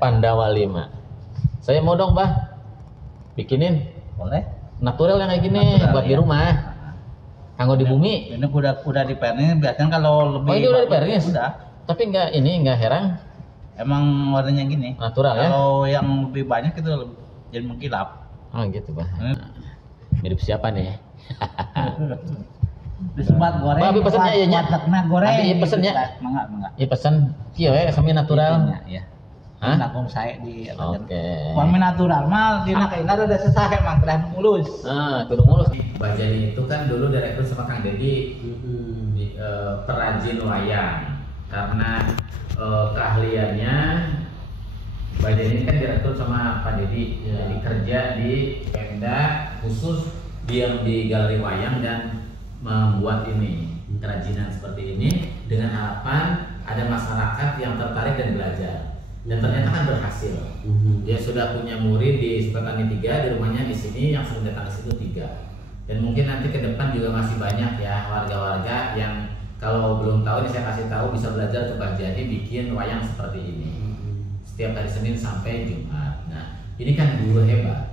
Pandawa 5. Saya mau dong, Bah. Bikinin. Boleh. Natural yang kayak gini Natural, buat di iya. rumah. Kanggo di bumi. Ini udah di pernis, biasanya kalau lebih. Oh, ini udah di pernis? Udah. Tapi enggak herang. Emang warnanya gini. Natural ya? Kalau yang lebih banyak itu jadi mengkilap. Oh, gitu, Bah. Mirip siapa nih? Disebat goreng. Abi pesennya ya nya. Goreng. Abi pesennya. Mangga. Iya pesen. Kieu we sami natural. Iya. Hah? Nah, kom saya di Oke. Kami natural mah dina kaina ada sesahe mah teh mulus. Kudu mulus. Bajani itu kan dulu direkrut sama Kang Dedi perajin wayang. Karena keahliannya Bajani kan direkrut sama Pak Dedi. Jadi kerja di Pemda khusus diam di galeri wayang dan membuat ini kerajinan seperti ini dengan harapan ada masyarakat yang tertarik dan belajar. Dan ternyata kan berhasil. Dia sudah punya murid di Sukatani 3, di rumahnya di sini yang sering datang ke situ 3. Dan mungkin nanti ke depan juga masih banyak ya warga-warga yang kalau belum tahu ini saya kasih tahu bisa belajar ke Bajani bikin wayang seperti ini. Setiap hari Senin sampai Jumat. Nah, ini kan guru hebat.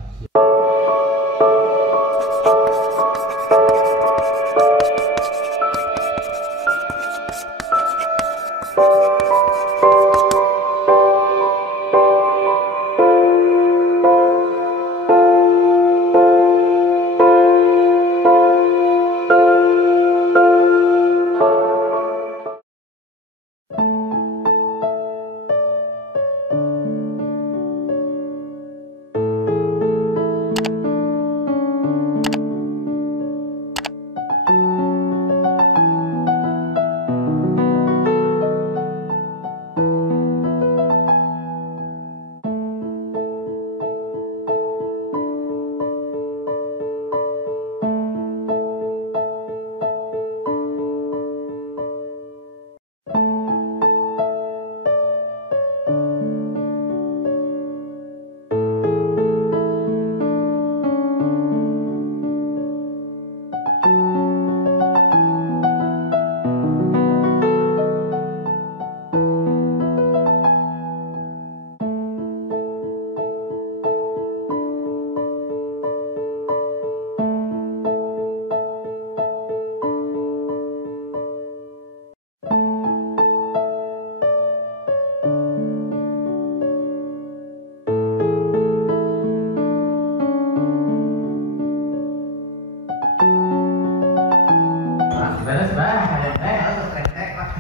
Beres, Bah. Harus trek lah.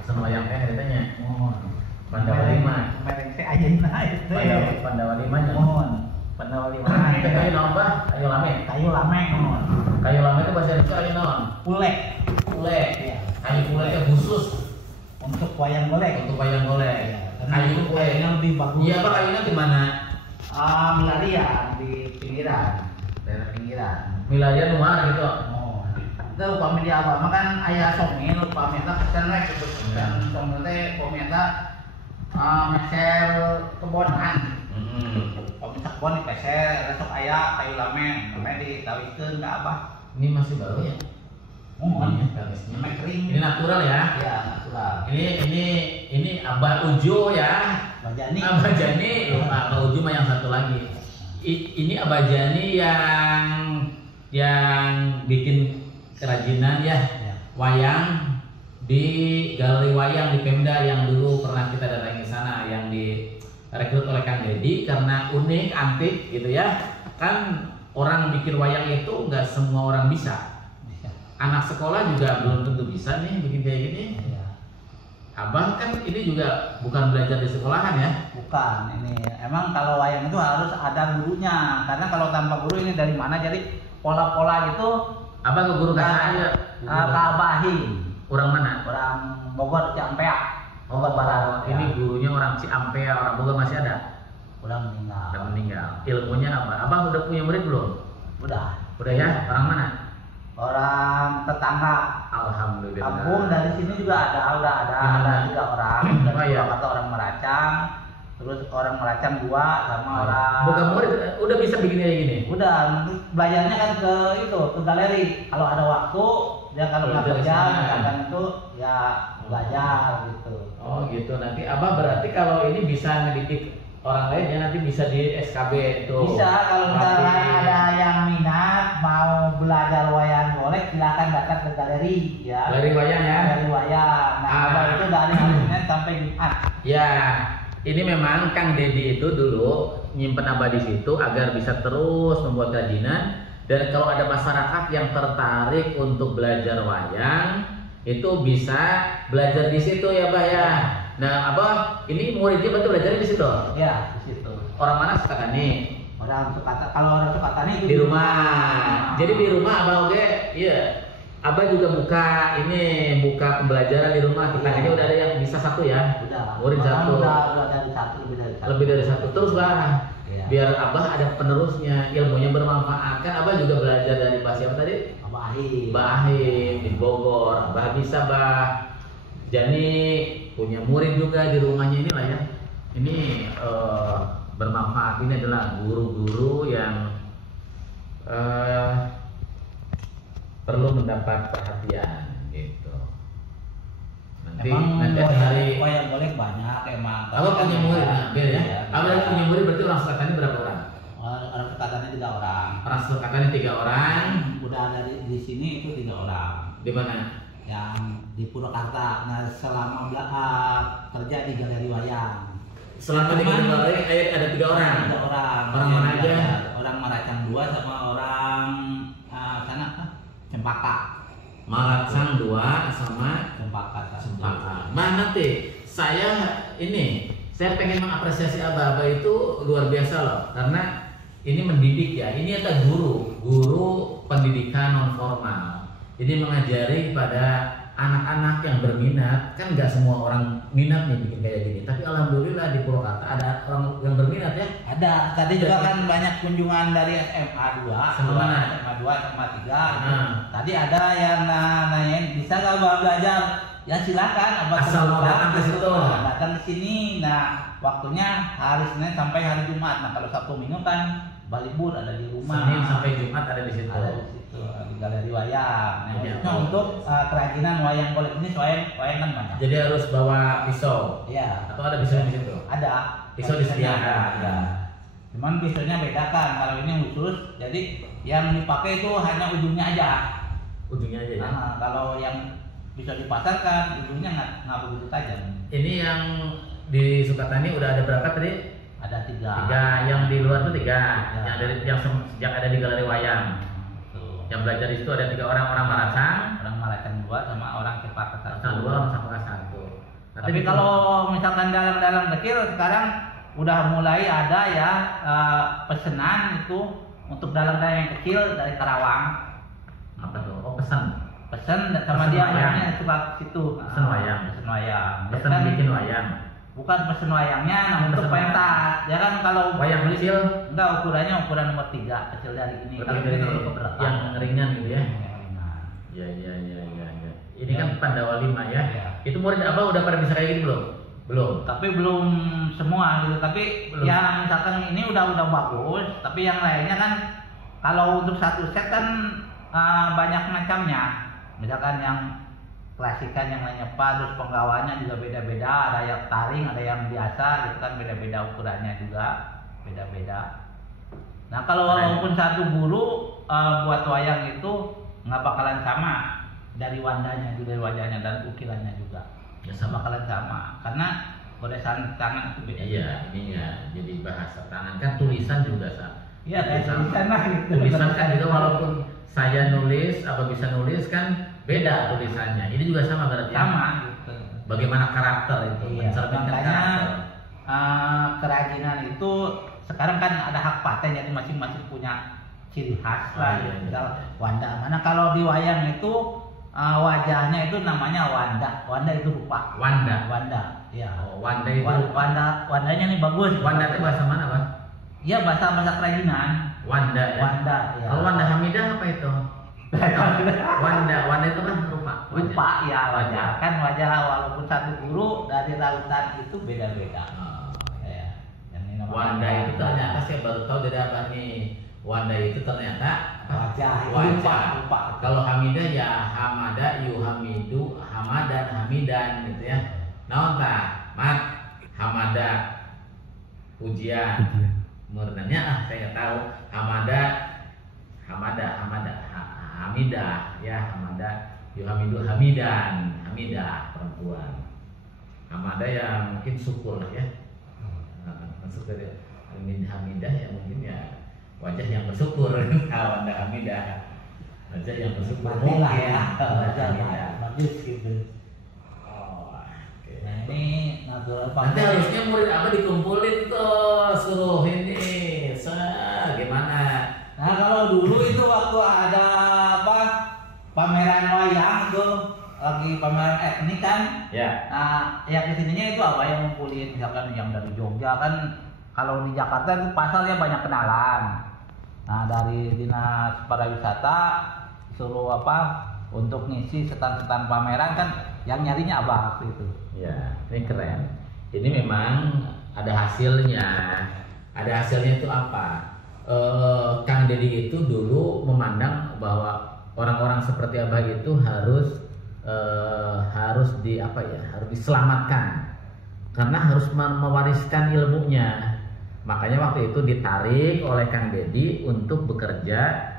Sama yang ceritanya. Pandawa 5. Mereng teh ayeuna itu. Pandawa 5-nya. Pandawa 5. Itu kayu naon, Bah? Kayu lame. Kayu lame. Kayu lame itu bahasa Indonesia kayu naon? Pulek. Pulek. Iya. Kayu pulek itu khusus Untuk wayang golek. untuk wayang golek. Kayu pulek. Kayunya lebih bagus. Iya, Pak, kayunya di mana? Milarian di pinggiran. Daerah pinggiran. Wilayah luar gitu. Itu upami di abah mah kan aya somil upami eta pesen rek gitu. Dan somil teh upami eta meser kebonan. Upami kebon dipeser, besok aya kayu lame, namanya ditawikeun ka abah. Ini masih baru ya? Garisnya. Kering. Ini natural ya? Iya, natural. Ini Abah Ujo ya. Bajani. Abah Jani, Abah Ujo mah yang satu lagi. Ini Abah Jani yang bikin kerajinan ya, wayang di galeri wayang di Pemda yang dulu pernah kita datangi sana, yang direkrut oleh Kang Dedi karena unik, antik gitu ya. Kan orang bikin wayang itu nggak semua orang bisa. Anak sekolah juga belum tentu bisa nih bikin kayak gini. Abang kan ini juga bukan belajar di sekolahan ya? Bukan, ini emang kalau wayang itu harus ada gurunya. Karena kalau tanpa guru ini dari mana? Jadi pola-pola itu Abang ke guru saya? Kabahi. Orang mana? Orang Bogor Ciampea. Bogor Barat. Ini gurunya orang Ciampea, orang Bogor masih ada? Udah meninggal. Udah meninggal. Ilmunya apa? Abang udah punya murid belum? Udah. Udah ya? Orang mana? Orang tetangga. Alhamdulillah. Kampung dari sini juga ada juga orang dari Purwakarta, orang Meracang, terus orang Meracang 2 sama orang. Bukan murid udah bisa bikin kayak gini. Udah, belajarnya kan ke galeri. Kalau ada waktu dia kalau nggak kerja, kadang itu ya belajar gitu. Oh gitu. Nanti Abah berarti kalau ini bisa ngedidik orang lain ya, nanti bisa di SKB itu. Bisa kalau misalkan ada yang minat mau belajar wayang golek silakan datang ke galeri ya. Galeri wayang ya. Galeri wayang. Nah, kalau itu dari hari Senin sampai Jumat. Ya, ini memang Kang Dedi itu dulu nyimpen Abah di situ agar bisa terus membuat kerajinan. Dan kalau ada masyarakat yang tertarik untuk belajar wayang, itu bisa belajar di situ ya, Bah ya. Nah, Abah ini muridnya betul belajar di situ? Ya, di situ. Orang mana Sukatani? Orang Sukatani, kalau orang Sukatani itu di rumah. Jadi di rumah Abah oke, iya. Abah juga buka pembelajaran di rumah. Kita ini udah ada yang bisa satu ya. Udah. Murid satu. Udah dari satu, lebih dari satu. Lebih dari satu. Terus Bah. Iya. Biar Abah ada penerusnya, ilmunya bermanfaat. Kan Abah juga belajar dari Pak siapa tadi? Abah Ahim. Mbak Ahim di Bogor. Abah bisa Bah. Jani punya murid juga di rumahnya ini lah ya. Ini bermanfaat. Ini adalah guru-guru yang perlu mendapat perhatian gitu. Nanti hari wayang golek banyak emang. Abah punya murid biar ya. Abah punya murid berarti orang Sukatani berapa orang? Orang Sukatani 3 orang. Orang Sukatani 3 orang. Udah ada di sini itu 3 orang. Di mana? Yang di Purwakarta. Nah, selama kerja di galeri wayang. Selama di galeri ada 3 orang. 3 orang. Orang mana aja? Orang Maracang 2 sama orang sana Cempaka. Maracang 2 sama Cempaka. Mana nanti saya pengen mengapresiasi Abah itu luar biasa loh, karena ini mendidik ya. Ini ada guru pendidikan non formal. Jadi mengajari pada anak-anak yang berminat. Kan nggak semua orang minat nih bikin kayak gini. Tapi alhamdulillah di Purwakarta ada orang yang berminat ya. Ada. Tadi juga kan banyak kunjungan dari SMA 2, Sama mana? SMA 2, SMA 3. Tadi ada yang nanyain bisa nggak Abah belajar? Ya silakan Abah asal mau datang ke situ. Datang ke sini. Nah, waktunya hari Senin sampai hari Jumat. Nah, kalau Sabtu Minggu kan libur ada di rumah. Senin sampai Jumat ada di situ. Ada di situ di galeri wayang. Nah, Ya, khususnya untuk kerajinan wayang golek ini wayang kan banyak. Jadi harus bawa pisau. Iya. Atau ada pisau di situ? Ada. Pisau disediakan. Ya. Cuman pisaunya beda kan. Kalau ini khusus, jadi yang dipakai itu hanya ujungnya aja. Ujungnya aja ya. Nah, kalau yang bisa dipasarkan ujungnya nggak begitu tajam. Ini yang di Sukatani udah ada berapa tadi? Ada 3. 3, yang di luar tuh 3. Ya. Yang sejak ada di galeri wayang. Tuh. Yang belajar di situ ada 3 orang Maracang. Orang Maracang 2 sama orang Cempaka 1. Maracang 2 orang Cempaka 1. Tapi kalau misalkan dalam kecil sekarang udah mulai ada ya pesanan itu untuk dalam yang kecil dari Karawang. Apa tuh? Oh, pesan Sama dia wayang. orangnya suka ke situ. Pesan wayang. Pesan wayang. Pesan Dia kan bikin wayang. bukan pesan wayangnya, namun Pesan untuk pentas. Ya kan kalau Wayang kecil enggak ukurannya ukuran nomor 3 kecil dari ini. Kalau ini terlalu keberatan. yang ringan gitu ya. Nah, Iya. Ini kan Pandawa 5 ya. Iya. Itu murid Abah udah pada bisa kayak gini belum? Belum. tapi belum semua gitu. Tapi Belum. yang misalkan ini udah bagus, tapi yang lainnya kan kalau untuk satu set kan banyak macamnya. Misalkan yang klasikan yang lainnya terus penggawanya juga beda-beda, ada yang taring, ada yang biasa gitu kan, beda-beda ukurannya juga beda-beda. Nah kalau walaupun satu guru buat wayang itu nggak bakalan sama dari wandanya, dari wajahnya dan ukirannya juga Ya sama bakalan sama karena goresan tangan itu beda. Iya, ininya jadi bahasa tangan kan tulisan juga sama. Iya kayak tulisan lah gitu. Tulisan kan juga walaupun saya nulis, apa bisa nulis kan beda tulisannya. Ini juga sama berarti. Sama gitu. Bagaimana karakter itu, Iya, mencerminkan makanya karakter. kerajinan itu sekarang kan ada hak paten, jadi masing-masing punya ciri khas lah. Oh, iya, Misal iya. Wanda, mana kalau di wayang itu wajahnya itu namanya Wanda. Wanda itu rupa. Wanda. Ya. Oh, Wanda itu. Wandanya nih bagus. Wanda itu bahasa mana, Pak? Iya, bahasa kerajinan. Wanda ya. Wanda, ya. Kalau Wanda Hamidah apa itu? Wanda itu kan rupa. Rupa ya wajah. Kan wajah walaupun satu guru dari lautan itu beda-beda. Oh, Ya. Yang ini namanya Wanda itu ternyata saya baru tahu dari apa nih. Wanda itu ternyata wajah. wajah. Rupa. Kalau Hamidah ya Hamada, Yuhamidu, hamadan, hamidan gitu ya. Naon tah? Mat, hamada, pujian. Murnanya saya nggak tahu. Hamada, hamidah ya, hamada, yuhamidu hamidan, hamidah perempuan. Hamada yang mungkin syukur lah ya. Masuk dari hamidah ya mungkin ya wajah yang bersyukur. Hamada hamidah. Wajah yang bersyukur. Mungkin lah ya. Wajah bagus gitu. Nah ini natural nanti harusnya murid apa dikumpulin tuh, suruh ini gimana. Nah kalau dulu itu waktu ada apa pameran wayang tuh lagi pameran etnik kan ya. Nah ya kesininya itu apa yang ngumpulin misalkan yang dari Jogja kan, kalau di Jakarta itu pasalnya banyak kenalan. Nah dari dinas pariwisata suruh apa untuk ngisi stand-stand pameran kan, yang nyarinya abah itu. Ya, ini keren. Ini memang ada hasilnya. Ada hasilnya itu apa? Kang Deddy itu dulu memandang bahwa orang-orang seperti abah itu harus harus diselamatkan karena harus mewariskan ilmunya. Makanya waktu itu ditarik oleh Kang Deddy untuk bekerja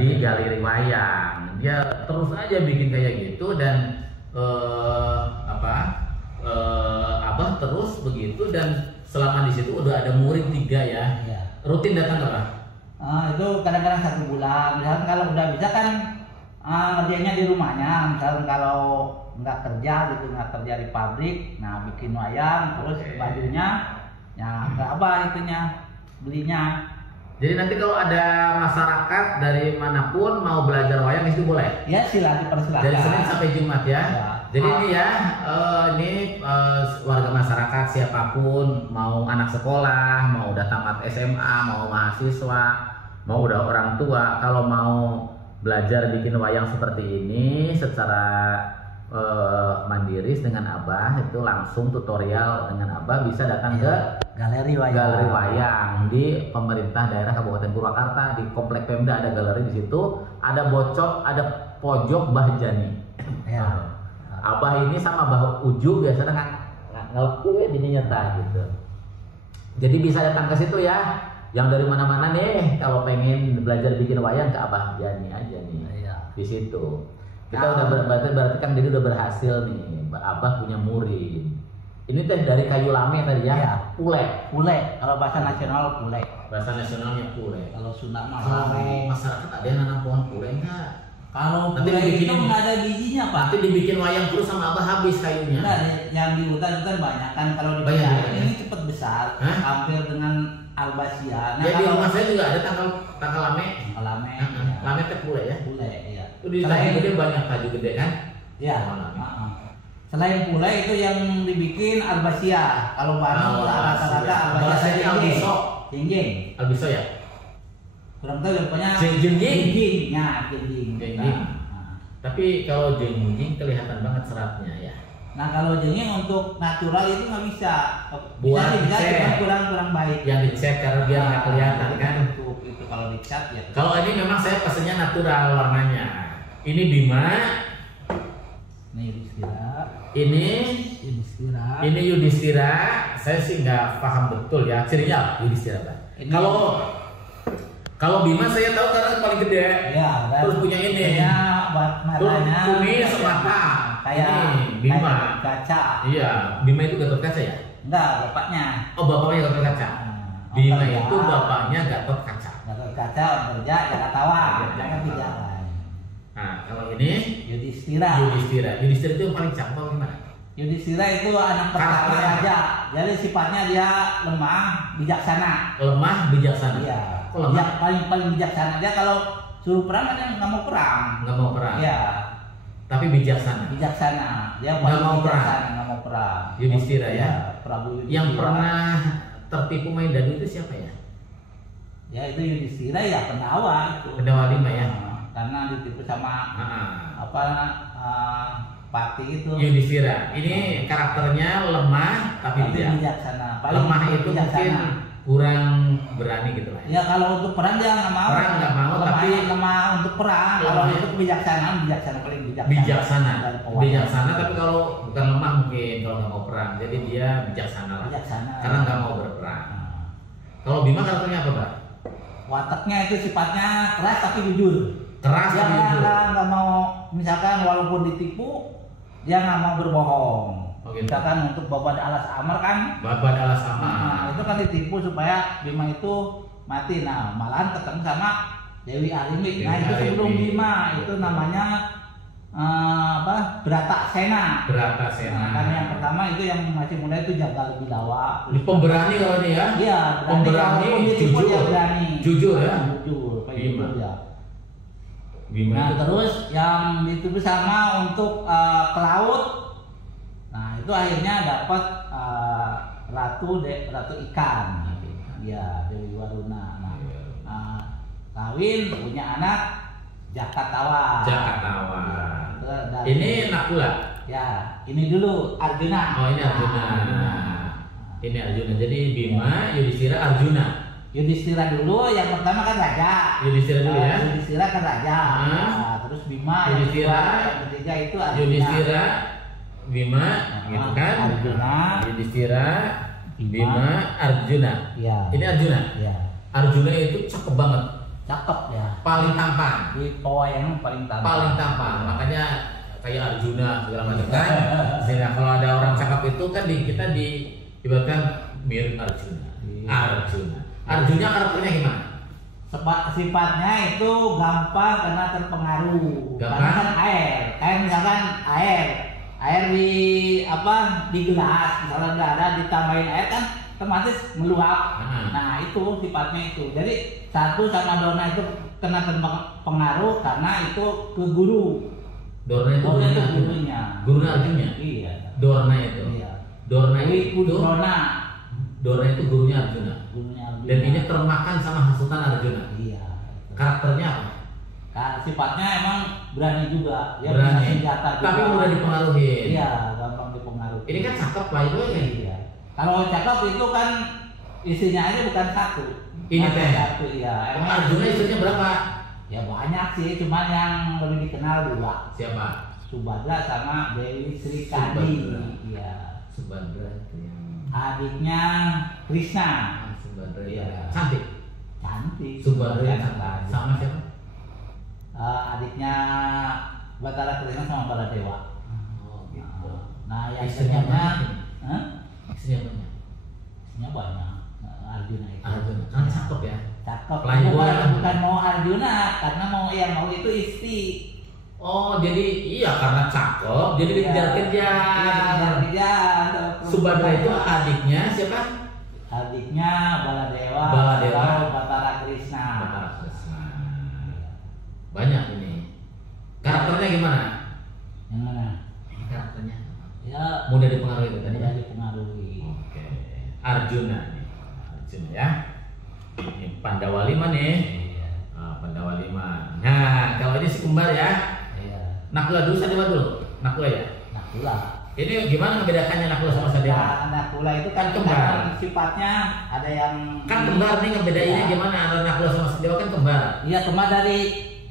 di galeri wayang. Dia terus aja bikin kayak gitu dan abah terus begitu, dan selama di situ udah ada murid 3 ya. Iya. Rutin datang apa? Itu kadang-kadang 1 bulan. Misalkan kalau udah bisa kan ngerjainnya di rumahnya. Misalkan kalau nggak kerja di pabrik, nah bikin wayang terus bajunya ya nggak apa itunya belinya. Jadi nanti kalau ada masyarakat dari manapun mau belajar wayang itu boleh? Ya dipersilakan. Dari Senin sampai Jumat ya. Jadi ini ya, warga masyarakat siapapun, mau anak sekolah, mau udah tamat SMA, mau mahasiswa, mau udah orang tua, kalau mau belajar bikin wayang seperti ini secara mandiri dengan abah, itu langsung tutorial dengan abah, bisa datang ke galeri wayang di pemerintah daerah Kabupaten Purwakarta, di Komplek Pemda ada galeri di situ, ada pojok Bahjani. Ya. Abah ini sama Abah Uju biasanya ngeleku di nyata gitu. Jadi bisa datang ke situ ya. Yang dari mana-mana nih kalau pengen belajar bikin wayang ke Abah Jani aja nih. Iya. Di situ. Kita udah berarti kan jadi udah berhasil nih. Abah punya murid. Ini teh dari kayu lame tadi ya. Iya. Pule. Kalau bahasa nasional pule. Bahasa nasionalnya pule. Kalau Sunda mah lame. Masyarakat ada yang nanam pohon pule enggak? Kalau nanti itu nggak ada bijinya Pak. Nanti dibikin wayang terus sama abah habis kayunya. Nah, yang di hutan banyak kan, kalau di banyak, ini cepat besar, hampir dengan albasia. Nah, ya, di rumah saya juga ada tanggal lame. Lame. Lame teh pule ya. Pule ya. Itu di selain gede banyak kayu gede kan? Iya. Selain pule itu yang dibikin albasia. Kalau baru rata-rata albasia jinjing. Albiso ya. Kurang tahu pokoknya jengjing. Tapi kalau jengjing kelihatan banget seratnya ya. Nah kalau jengjing untuk natural itu nggak bisa. Bisa kurang baik. Yang dicat karena biar nggak kelihatan kan. Itu kalau dicat ya. Kalau ini memang saya pesennya natural warnanya. Ini Bima. Ini Yudhistira. Saya sih nggak paham betul ya cirinya Yudhistira Pak. Kalau Bima saya tahu karena paling gede. Ya, terus punya ini. Terus kumis mata. Kayak Bima. Kaca. Iya, Bima itu Gatot Kaca ya? Enggak, bapaknya. Oh, bapaknya Gatot Kaca. Bima itu bapaknya Gatot Kaca. Gatot Kaca kerja Jakartawa. Jangan tidak. Nah, kalau ini Yudhistira itu yang paling cakep gimana? Yudhistira itu anak pertama raja. Jadi sifatnya dia lemah, bijaksana. Iya. Dia paling bijaksana. Dia kalau suruh perang dia nggak mau perang. Iya. Tapi bijaksana. Dia nggak mau perang. Yudhistira ya. Prabu Yudhistira. Yang pernah tertipu main dadu itu siapa ya? Ya itu Yudhistira ya, Pendawa itu. Pendawa 5 ya. Karena ditipu sama Pati itu. Yudhistira. Ini karakternya lemah tapi bijaksana. Lemah itu mungkin kurang berani gitu lah. Ya kalau untuk perang dia nggak mau. Tapi lemah untuk perang. Kalau untuk kebijaksanaan paling bijaksana. Bijaksana, tapi kalau bukan lemah mungkin kalau nggak mau perang. Jadi dia bijaksana lah. Karena nggak mau berperang. Kalau Bima karakternya apa, Pak? Wataknya itu sifatnya keras tapi jujur. Keras dia tapi jujur. Nggak mau, misalkan walaupun ditipu, dia nggak mau berbohong. Gitu. Misalkan untuk Babad Alas Amar kan. Babad Alas Amar. Nah, itu kan ditipu supaya Bima itu mati. Nah, malahan ketemu sama Dewi Arimik. Nah, itu sebelum Bima itu namanya Bratasena. Bratasena. Nah, kan yang pertama itu yang masih muda itu Jagal Bidawa. Ini pemberani kalau ini ya? Iya, pemberani, jujur. Jujur ya? Jujur, Bima. Ya. Bima. Nah, terus yang dituju sama untuk ke laut. Nah, itu akhirnya dapat ratu ikan. Ya, Dewi Waruna. Nah, kawin punya anak Jakatawa. Jakatawa. Ya, ini Nakula. Ya, ini dulu Arjuna. Oh, ini Arjuna. Ini Arjuna. Jadi Bima, Yudhistira, Arjuna. Yudhistira dulu, yang pertama kan raja. Yudhistira dulu ya. Yudhistira kan raja. Nah, terus Bima, Yudhistira, yang ketiga itu Arjuna. Yudhistira, Bima, gitu kan? Arjuna. Yudhistira, Bima, Arjuna. Ya. Ini Arjuna. Ya. Arjuna itu cakep banget. Cakep ya. Paling tampan. Di yang paling tampan. Paling tampan. Makanya kayak Arjuna segala macam kan. Sehingga kalau ada orang cakep itu kan kita ibaratkan mirip Arjuna. Arjuna. Arjuna karakternya gimana? Sifatnya itu gampang karena terpengaruh. Gampang? Karena kan air. Kayak misalkan air di gelas, misalnya nggak ada ditambahin air kan otomatis meluap. Nah, itu sifatnya itu. Jadi satu sama Dorna itu kena terpengaruh karena itu ke guru. Dorna itu gurunya. Gurunya Arjuna. Iya. Dorna itu. Iya. Dorna itu. Dorna itu gurunya Arjuna. Dan ini termakan sama hasutan Arjuna. Iya. Karakternya apa? Sifatnya emang berani juga. Dia berani. punya senjata juga. Tapi mudah dipengaruhi. Iya, gampang dipengaruhi. Ini kan cakep lah itu ya. Iya. Kalau cakep itu kan isinya aja bukan satu. Ini teh. Satu, iya. Emang Arjuna istrinya berapa? Ya banyak sih, cuman yang lebih dikenal dua. Siapa? Subadra sama Dewi Sri Kandi. Iya. Subadra itu yang adiknya Krishna. Subadra iya. Cantik. Cantik. Subadra yang cantik. Sama siapa? Adiknya Batara Krishna sama Baladewa. Oh gitu. Nah, yang istrinya banyak. Istrinya banyak. Arjuna itu. Arjuna. Kan cakep ya. Cakep. Playboy. Bukan mau Arjuna, karena yang mau itu istri. Oh, jadi iya karena cakep, jadi dikejar-kejar. Subadra itu adiknya siapa? Adiknya Baladewa. Baladewa. Batara Krishna. Banyak ini. Karakternya gimana? Yang mana? Karakternya. Ya. Mudah dipengaruhi itu tadi. Mudah dipengaruhi. Oke. Arjuna nih. Arjuna ya. Ini Pandawa 5 nih. Iya. Pandawa 5. Nah, kalau ini si kembar ya. Iya. Nakula dulu, Sadewa dulu. Nakula ya. Nakula. Ini gimana ngebedakannya Nakula sama Sadewa? Nakula itu kan kembar. Sifatnya ada yang kan kembar nih, ngebedainnya ya. Gimana? Antara Nakula sama Sadewa kan kembar. Iya, kembar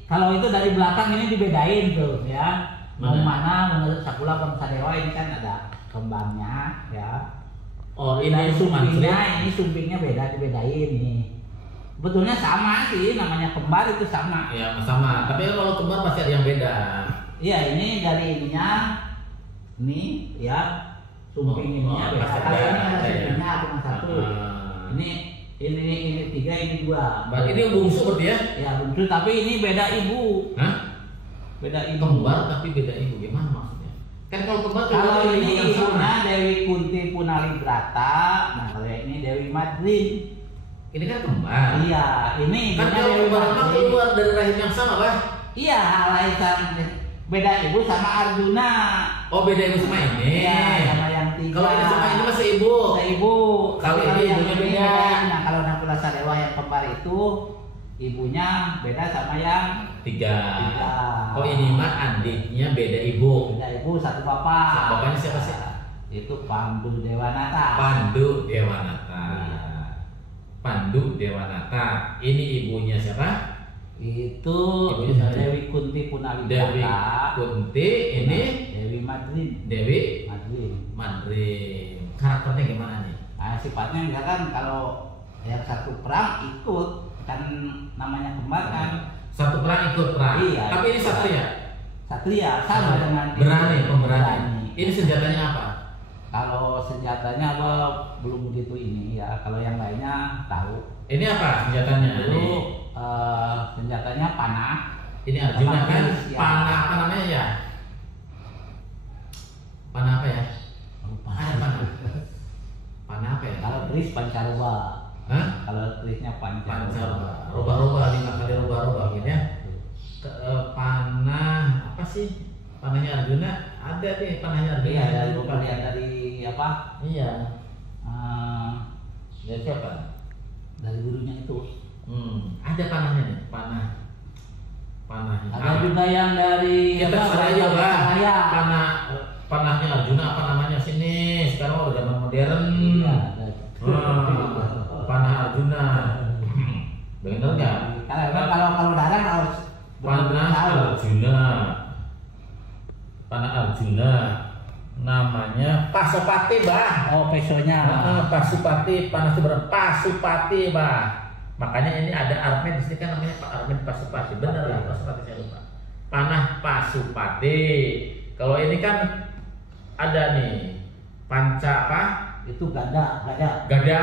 kalau itu dari belakang ini dibedain tuh ya. Mau mana menurut Sakula sama Sadewa ini kan ada kembangnya ya. Oh, ini sumpingnya beda, dibedain nih. Betulnya sama sih, namanya kembar itu sama. Iya, sama. Tapi kalau kembar pasti ada yang beda. Iya, ini dari ininya. Ini ya sumping ininya beda. Kalau ini ada sumpingnya cuma satu. Ini 3, ini 2. Berarti ini bungsu berarti ya? Ya bungsu, tapi ini beda ibu. Hah? Beda ibu. Kembar tapi beda ibu, gimana maksudnya? Kan kalau kembar kalau ini ibunya Dewi Kunti Punalibrata, nah kalau ini Dewi Madrin. Ini kan kembar. Iya, ini kan kalau kembar keluar dari rahim yang sama, Pak? Iya, lahir beda ibu sama Arjuna. Oh, beda ibu sama ini. Iya, sama yang 3. Kalau ini sama ini masih ibu. Seibu. Kalau ini ibunya beda. Nah, kalau Nakula Sadewa yang kembar itu ibunya beda sama yang 3. Oh, ini mah adiknya beda ibu. Beda ibu, satu bapak. Bapaknya siapa sih? Itu Pandu Dewanata. Pandu Dewanata. Pandu Dewanata. Ini ibunya siapa? Itu Ibunya Dewi Kunti Punawidata. Dewi Kunti ini Dewi Madrin. Dewi Madrin. Madrin. Karakternya gimana nih? Nah, sifatnya misalkan kalau yang satu perang ikut, kan namanya kembar kan. Satu perang ikut perang. Iya, Tapi ini satria. Satria sama dengan Berani, itu. pemberani. Ini senjatanya apa? Kalau senjatanya apa belum begitu ini ya. Kalau yang lainnya tahu. Ini apa senjatanya? Dulu senjatanya panah. Ini Arjuna kan? Ya. Panah apa namanya ya? Panah apa ya? Lupa. Ada panah. Panah apa ya? Kalau keris pancaroba. Hah? Kalau kerisnya pancaroba. Pancaroba. Rubah-rubah 5 kali rubah-rubah gitu ya. Panah apa sih? Panahnya Arjuna ada nih panahnya Arjuna. Iya, dari lupa. pembelian dari apa? Iya. Eh, Dari siapa? dari gurunya itu. Ada panahnya nih, panah. Ada juga yang dari Kita apa, serah aja bang. Saya. Panahnya Arjuna apa namanya sini? Sekarang udah zaman modern. Iya, ada. Panah Arjuna. Bener nggak? Kalau dagang harus Panah Arjuna. Panah Arjuna. Namanya Pasupati, bah. Oh, pesonya. Pasupati, panah itu benar Pasupati, bah. Makanya ini ada Armen di sini kan namanya Pak Armen Pasupati. Benar lah, Pasupati saya lupa. Panah Pasupati. Kalau ini kan ada nih panca apa? Itu gada. Gada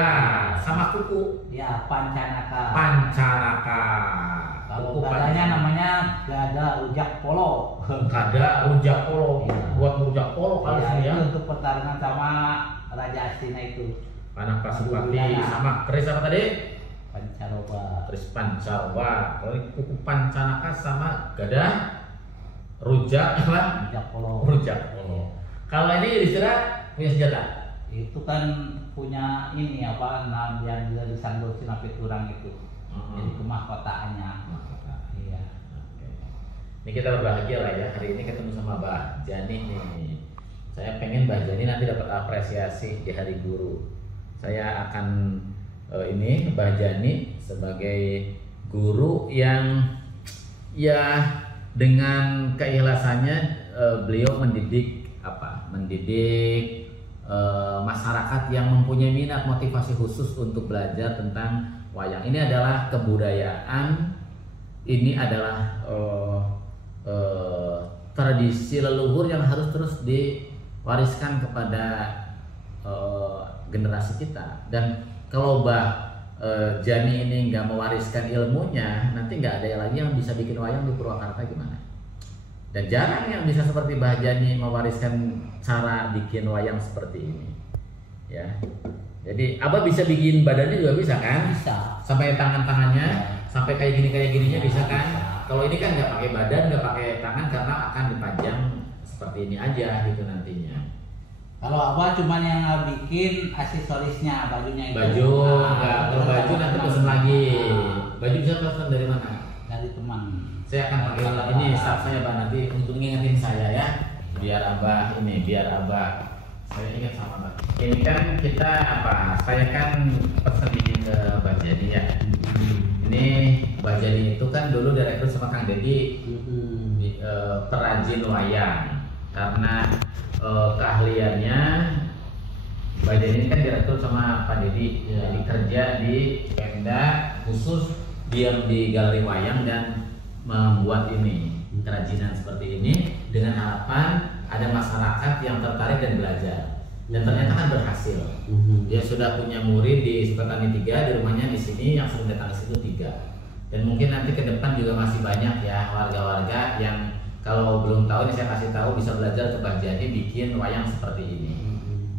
sama kuku. Ya, pancanaka. Pancanaka. Kalau Kuku gadanya panca. namanya gada rujak polo. Gada rujak polo. Iya. Buat rujak polo kali Ya, sini ya. itu untuk pertarungan sama Raja Astina itu. Panah Pasupati Gada. sama keris apa tadi? Pancaroba. Keris pancaroba. Kalau ini kuku pancanaka sama gada rujak apa? Rujak polo. Rujak polo. Kalau ini Yudhistira punya senjata. Itu kan punya ini apa yang bisa disandung sinapit kurang itu. Jadi kemahkotaannya. Iya. Oke. Ini kita berbahagia lah ya hari ini ketemu sama Mbak Jani nih. Saya pengen Mbak Jani nanti dapat apresiasi di Hari Guru. Saya akan ini Mbak Jani sebagai guru yang ya dengan keikhlasannya beliau mendidik apa? Mendidik masyarakat yang mempunyai minat motivasi khusus untuk belajar tentang wayang. Ini adalah kebudayaan, ini adalah tradisi leluhur yang harus terus diwariskan kepada generasi kita. Dan kalau Mbak Jani ini nggak mewariskan ilmunya, nanti nggak ada lagi yang bisa bikin wayang di Purwakarta gimana? Dan jarang yang bisa seperti Mbah Jani mewariskan cara bikin wayang seperti ini, ya. Jadi Abah bisa bikin badannya juga bisa kan? Bisa. Sampai tangan-tangannya, Ya. sampai kayak gininya Ya, bisa kan? bisa. Kalau ini kan nggak pakai badan, nggak pakai tangan karena akan dipajang seperti ini aja gitu nantinya. Kalau Abah cuman yang bikin aksesorisnya, bajunya itu. Baju, nggak kalau baju nanti pesen lagi. Baju bisa pesan dari mana? Dari teman. Saya akan panggil ini staff saya Mbak nanti untuk ngingetin saya ya. Biar Abah ini, biar Abah saya ingat sama Mbak. Ini kan kita apa? Saya kan pesen ini ke Mbak Jadi ya. Ini Mbak Jadi itu kan dulu direkrut sama Kang Dedi perajin wayang karena keahliannya Mbak Jadi ini kan direkrut sama Pak Dedi. Ya. Jadi kerja di Pemda khusus diam di galeri wayang dan membuat ini kerajinan seperti ini dengan harapan ada masyarakat yang tertarik dan belajar. Dan ternyata kan berhasil. Dia sudah punya murid di Sukatani 3, di rumahnya di sini yang sering datang ke situ 3. Dan mungkin nanti ke depan juga masih banyak ya warga-warga yang kalau belum tahu ini saya kasih tahu bisa belajar ke Mbah Jadi bikin wayang seperti ini.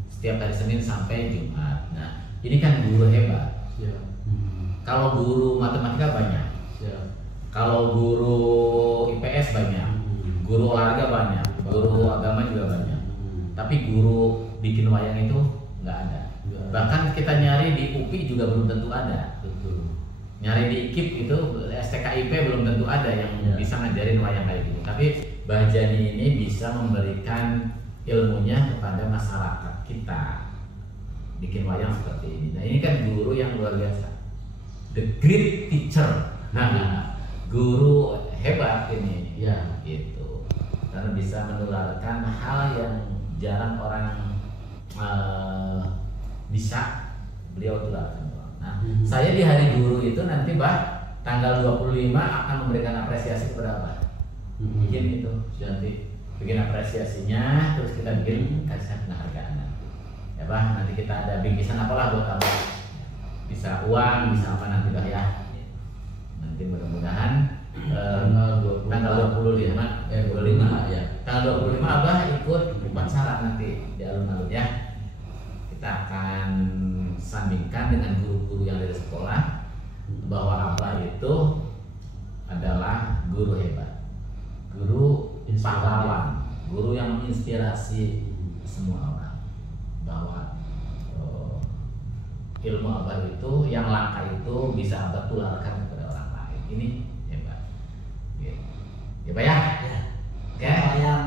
Setiap hari Senin sampai Jumat. Nah, ini kan guru hebat. Kalau guru matematika banyak. Kalau guru IPS banyak, guru olahraga banyak, guru agama juga banyak. Tapi guru bikin wayang itu nggak ada. Bahkan kita nyari di UPI juga belum tentu ada. Nyari di IKIP itu STKIP belum tentu ada yang bisa ngajarin wayang kayak gitu. Tapi Mbah Jani ini bisa memberikan ilmunya kepada masyarakat kita. Bikin wayang seperti ini. Nah ini kan guru yang luar biasa. The great teacher. Nah, guru hebat ini, Ya. gitu. Karena bisa menularkan hal yang jarang orang bisa beliau tularkan. Nah, saya di hari guru itu nanti tanggal 25 akan memberikan apresiasi kepada Abah. Bikin itu, nanti bikin apresiasinya, terus kita bikin kasih penghargaan nanti. Ya Bah, nanti kita ada bingkisan apalah buat Abah. Bisa uang, bisa apa nanti Bah ya. Nanti mudah-mudahan tanggal 25 ya. Tanggal 25 Abah ikut upacara nanti di alun-alun ya. Kita akan sandingkan dengan guru-guru yang dari sekolah bahwa Abah itu adalah guru hebat, guru pahlawan, guru yang menginspirasi semua orang, bahwa ilmu Abah itu yang langka itu bisa Abah tularkan kepada orang lain. Ini hebat. Ya Pak ya? Ya. Oke. Siapa yang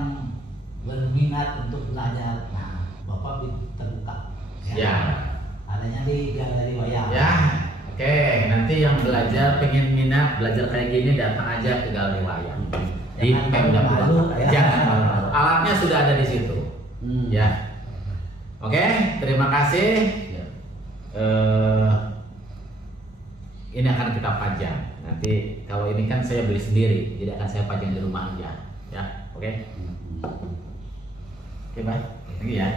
berminat untuk belajar, nah Bapak terbuka. Ya. Adanya di galeri wayang. Ya. Oke, nanti yang belajar pengen minat belajar kayak gini datang aja ke galeri wayang. Di Jangan Pemda malu, Purwakarta. ya. Jangan malu. Alatnya sudah ada di situ. Ya. Oke, terima kasih. Ya. Ini akan kita pajang. Nanti kalau ini kan saya beli sendiri, jadi akan saya pajang di rumah aja. Ya, oke. Oke, baik. Ini ya.